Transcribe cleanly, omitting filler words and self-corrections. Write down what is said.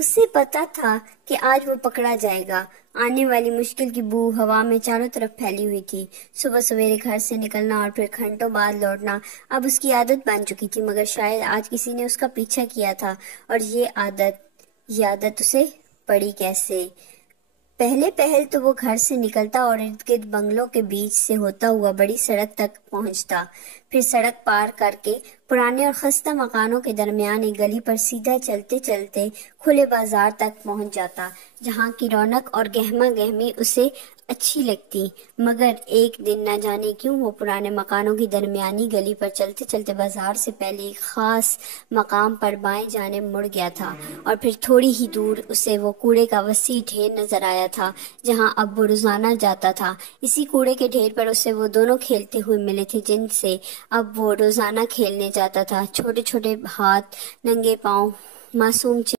اسے پتا تھا کہ آج وہ پکڑا جائے گا۔ آنے والی مشکل کی بو ہوا میں چاروں طرف پھیلی ہوئی تھی۔ صبح سویرے گھر سے نکلنا اور پھر گھنٹوں بعد لوٹنا اب اس کی عادت بن چکی تھی، مگر شاید آج کسی نے اس کا پیچھا کیا تھا اور یہ عادت اسے پڑی کیسے؟ پہل تو وہ گھر سے نکلتا اور ارد گرد بنگلوں کے بیچ سے ہوتا ہوا بڑی سڑک تک پہنچتا، پھر سڑک پار کر کے پرانے اور خستہ مکانوں کے درمیان ایک گلی پر سیدھا چلتے چلتے کھلے بازار تک پہنچ جاتا، جہاں کی رونق اور گہما گہمی اسے اچھی لگتی۔ مگر ایک دن نہ جانے کیوں وہ پرانے مکانوں کی درمیانی گلی پر چلتے چلتے بازار سے پہلے ایک خاص مقام پر بائیں جانب مڑ گیا تھا، اور پھر تھوڑی ہی دور اسے وہ کوڑے کا وسیع ڈھیر نظر آیا تھا جہاں اب وہ روزانہ جاتا تھا۔ اسی کوڑے کے ڈھیر پر اسے وہ دونوں کھیلتے ہوئے ملے تھے جن سے اب وہ روزانہ کھیلنے جاتا تھا، چھوٹے چھوٹے ہاتھ، ننگے پاؤں، معصوم